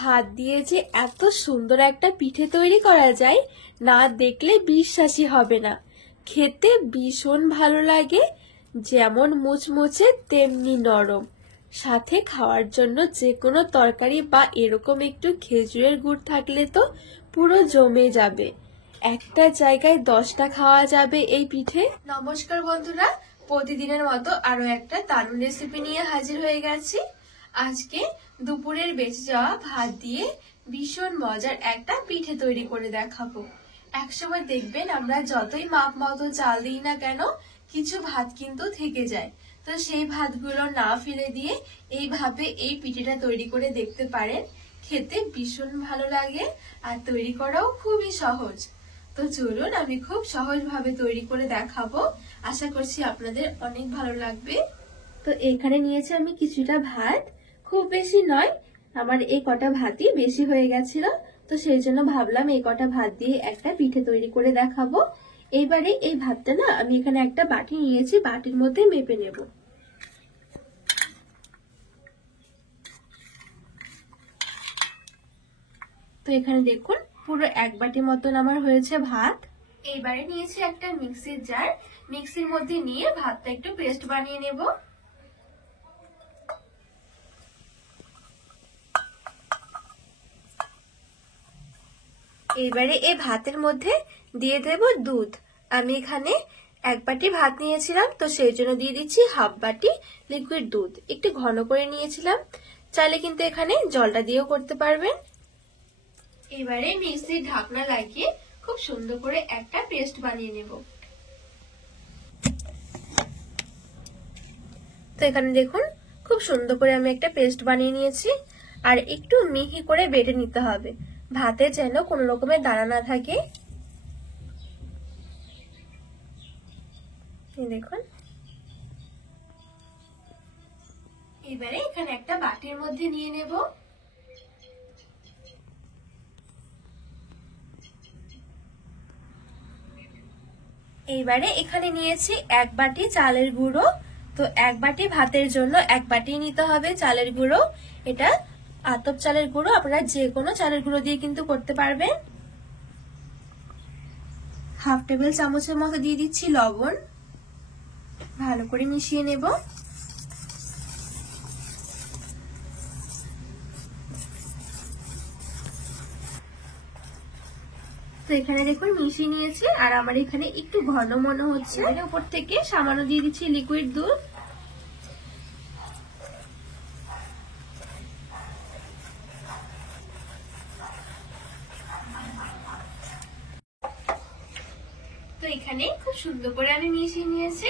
ভাত দিয়ে যে এত সুন্দর একটা পিঠে তৈরি করা যায় না দেখলে বিশ্বাসই হবে না। খেতে ভীষণ ভালো লাগে, যেমন মুচমুচে তেমনি নরম। সাথে খাওয়ার জন্য যে কোনো তরকারি বা এরকম একটু খেজুরের গুড় থাকলে তো পুরো জমে যাবে। একটা জায়গায় 10টা খাওয়া যাবে এই পিঠে। নমস্কার বন্ধুরা, প্রতিদিনের মতো আরো একটা দারুণ রেসিপি নিয়ে হাজির হয়ে গেছি। আজকে দুপুরের বেঁচে যাওয়া ভাত দিয়ে ভীষণ মজার একটা পিঠে তৈরি করে দেখাবো। একসময় দেখবেন আমরা যতই মাপ মতো চাল দিই না কেন কিছু ভাত কিন্তু থেকে যায়। তো সেই ভাতগুলো না ফেলে দিয়ে এইভাবে এই পিঠেটা তৈরি করে দেখতে পারেন। খেতে ভীষণ ভালো লাগে আর তৈরি করাও খুবই সহজ। তো চলুন আমি খুব সহজভাবে তৈরি করে দেখাবো। আশা করছি আপনাদের অনেক ভালো লাগবে। তো এখানে নিয়েছি আমি কিছুটা ভাত, খুব বেশি নয়, আমার এই কটা ভাতই বেশি হয়ে গেছিল। তো সেই জন্য ভাবলাম এই কটা ভাত দিয়ে একটা পিঠে তৈরি করে দেখাবো। এইবারে এই ভাতটা না আমি এখানে একটা বাটি নিয়েছি, বাটির মধ্যে মেপে নেব। তো এখানে দেখুন পুরো এক বাটি মতন আমার হয়েছে ভাত। এইবারে নিয়েছি একটা মিক্সির জার, মিক্সির মধ্যে নিয়ে ভাতটা একটু পেস্ট বানিয়ে নেব। এইবারে এই ভাতের মধ্যে দিয়ে দেব দুধ। আমি এখানে এক বাটি ভাত নিয়েছিলাম, তো সেই জন্য দিয়ে দিচ্ছি হাফ বাটি লিকুইড দুধ। একটু ঘন করে নিয়েছিলাম, চাইলে কিন্তু এখানে জলটা দিয়েও করতে পারবেন। এবারে মিক্সির ঢাকনা লাগিয়ে খুব সুন্দর করে একটা পেস্ট বানিয়ে নেব। তো এখানে দেখুন খুব সুন্দর করে আমি একটা পেস্ট বানিয়ে নিয়েছি। আর একটু মিহি করে বেটে নিতে হবে, ভাতে যেন কোনো রকমের দানা না থাকে। দেখুন এবারে এখানে একটা বাটির মধ্যে নিয়ে নেব। এইবারে এখানে নিয়েছি এক বাটি চালের গুঁড়ো। তো এক বাটি ভাতের জন্য এক বাটি নিতে হবে চালের গুঁড়ো। এটা আতপ চালের গুঁড়ো, আপনারা যে কোনো চালের গুঁড়ো দিয়ে কিন্তু করতে পারবেন। হাফ টেবিল চামচের মতো দিয়ে দিচ্ছি লবণ, ভালো করে মিশিয়ে নেব। তো এখানে দেখুন মিশিয়ে নিয়েছি, আর আমার এখানে একটু ঘন মনে হচ্ছে। উপর থেকে সামান্য দিয়ে দিচ্ছি লিকুইড দুধ। তো এখানে খুব সুন্দর করে আমি মিশিয়ে নিয়েছি।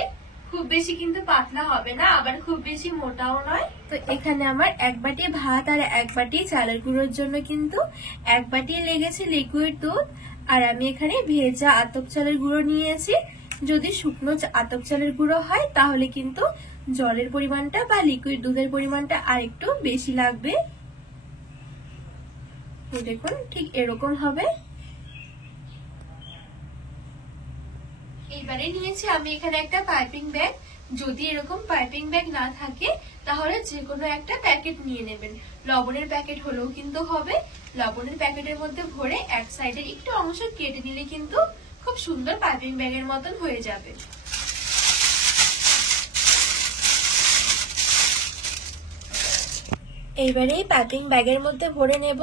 খুব বেশি কিন্তু পাতলা হবে না, আবার খুব বেশি মোটাও নয়। তো এখানে আমার এক বাটি ভাত আর এক বাটি চালের গুঁড়োর জন্য কিন্তু এক বাটি লেগেছে লিকুইড দুধ। আর আমি এখানে ভেজা আতপ চালের গুঁড়ো নিয়েছি। যদি শুকনো আতপ চালের গুঁড়ো হয় তাহলে কিন্তু জলের পরিমাণটা বা লিকুইড দুধের পরিমাণটা আর একটু বেশি লাগবে। দেখুন ঠিক এরকম হবে। এবারে নিয়েছি আমি এখানে একটা পাইপিং ব্যাগ। যদি এরকম পাইপিং ব্যাগ না থাকে তাহলে যে কোনো একটা প্যাকেট নিয়ে নেবেন। লবণের প্যাকেট হলেও কিন্তু হবে। লবণের প্যাকেটের মধ্যে ভরে এক সাইডে একটু অংশ কেটে নিলে কিন্তু খুব সুন্দর পাইপিং ব্যাগের মতন হয়ে যাবে। এইবারে পাইপিং ব্যাগের মধ্যে ভরে নেব।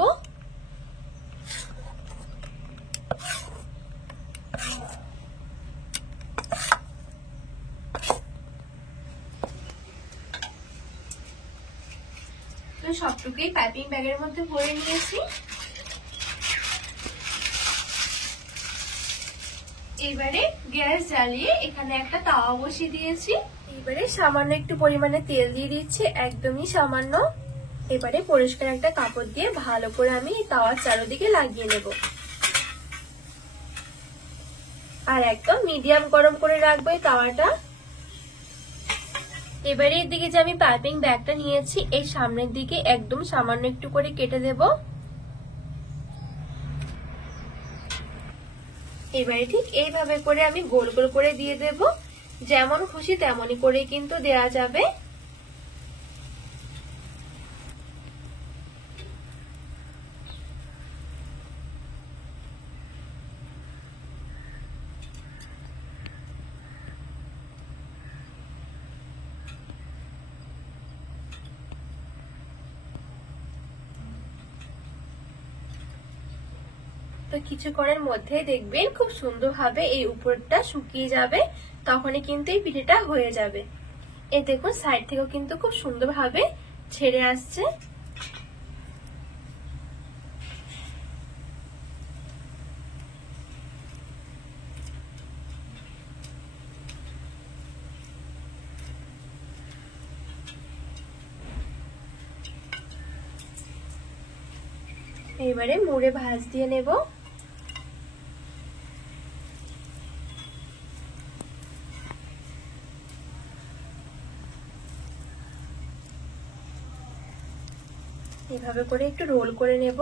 সবটুকুই পাইপিং ব্যাগের মধ্যে ভরে নিয়েছি। এবারে গ্যাস জ্বালিয়ে এখানে একটা তাওয়া বসিয়ে দিয়েছি। এবারে সামান্য একটু পরিমাণে তেল দিয়ে দিচ্ছি, একদমই সামান্য। এবারে পরিষ্কার একটা কাপড় দিয়ে ভালো করে আমি তাওয়ার চারদিকে লাগিয়ে নেব। আর একদম মিডিয়াম গরম করে রাখবো এই তাওয়াটা। এবারে এর দিকে যে আমি পাইপিং ব্যাগটা নিয়েছি এই সামনের দিকে একদম সামান্য একটু করে কেটে দেব। এবারে ঠিক এইভাবে করে আমি গোল গোল করে দিয়ে দেব। যেমন খুশি তেমনই করে কিন্তু দেয়া যাবে। তো কিছুক্ষণের মধ্যে দেখবেন খুব সুন্দরভাবে এই উপরটা শুকিয়ে যাবে, তখনই কিন্তু এই পিঠেটা হয়ে যাবে। এই দেখুন সাইড থেকেও কিন্তু খুব সুন্দরভাবে ছেড়ে আসছে। এবারে মুড়ে ভাঁজ দিয়ে নেব। এভাবে করে একটু রোল করে নেব,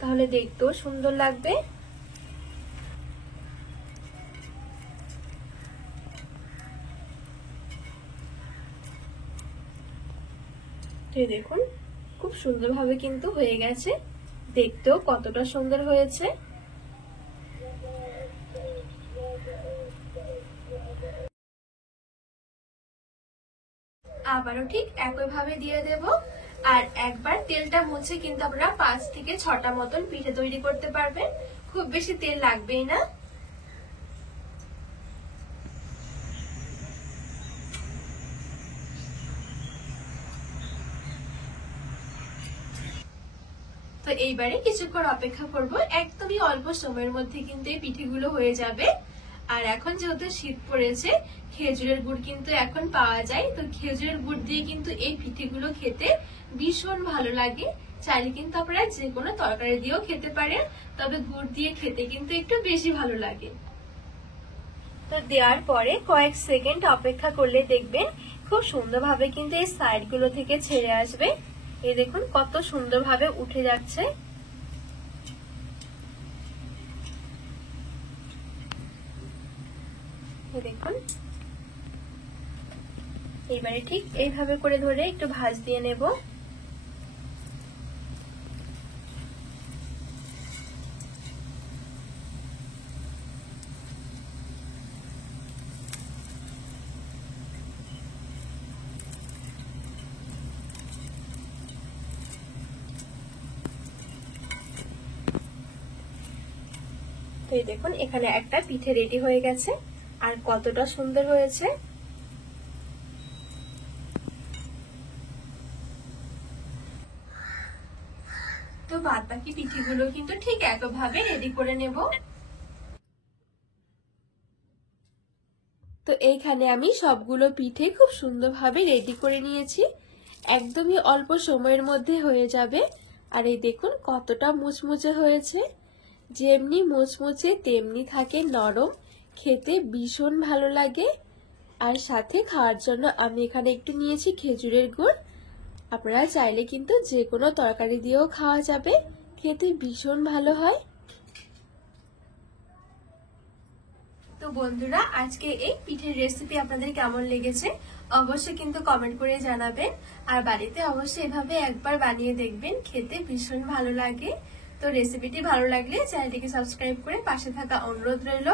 তাহলে দেখতেও সুন্দর লাগবে। দেখুন খুব সুন্দরভাবে কিন্তু হয়ে গেছে, দেখতেও কতটা সুন্দর হয়েছে। আবারও ঠিক একইভাবে দিয়ে দেব। আর একবার তেলটা মুছে কিন্তু আপনারা 5 থেকে 6টা মতন পিঠে তৈরি করতে পারবেন, খুব বেশি তেল লাগবেই না। তো এইবারে কিছুক্ষণ অপেক্ষা করব, একদমই অল্প সময়ের মধ্যে কিন্তু এই পিঠেগুলো হয়ে যাবে। আর এখন যেহেতু শীত পড়েছে, খেজুরের গুড় কিন্তু এখন পাওয়া যায়, তো খেজুরের গুড় দিয়ে কিন্তু এই পিঠেগুলো খেতে ভীষণ ভালো লাগে। চাইলে কিন্তু আপনারা যে কোনো তরকারি দিয়েও খেতে পারেন, তবে গুড় দিয়ে খেতে কিন্তু একটু বেশি ভালো লাগে। তো দেওয়ার পরে কয়েক সেকেন্ড অপেক্ষা করলে দেখবেন খুব সুন্দরভাবে কিন্তু এই সাইড গুলো থেকে ছেড়ে আসবে। এই দেখুন কত সুন্দরভাবে উঠে যাচ্ছে। দেখুন এবারে ঠিক এইভাবে করে ধরে একটু ভাঁজ দিয়ে নেব। তো এই দেখুন এখানে একটা পিঠে রেডি হয়ে গেছে, আর কতটা সুন্দর হয়েছে। তো বাদ বাকি পিঠেগুলো কিন্তু ঠিক একইভাবে রেডি করে নেব। তো এইখানে আমি সবগুলো পিঠে খুব সুন্দরভাবে রেডি করে নিয়েছি, একদমই অল্প সময়ের মধ্যে হয়ে যাবে। আর এই দেখুন কতটা মুচমুচে হয়েছে, যেমনি মুচমুচে তেমনি থাকে নরম, খেতে ভীষণ ভালো লাগে। আর সাথে খাওয়ার জন্য আমি এখানে একটু নিয়েছি খেজুরের গুড়, আপনারা চাইলে কিন্তু যে কোনো তরকারি দিয়েও খাওয়া যাবে, খেতে ভীষণ ভালো হয়। তো বন্ধুরা আজকে এই পিঠের রেসিপি আপনাদের কেমন লেগেছে অবশ্যই কিন্তু কমেন্ট করে জানাবেন, আর বাড়িতে অবশ্যই এভাবে একবার বানিয়ে দেখবেন, খেতে ভীষণ ভালো লাগে। তো রেসিপিটি ভালো লাগলে চ্যানেলটিকে সাবস্ক্রাইব করে পাশে থাকা অনুরোধ রইল।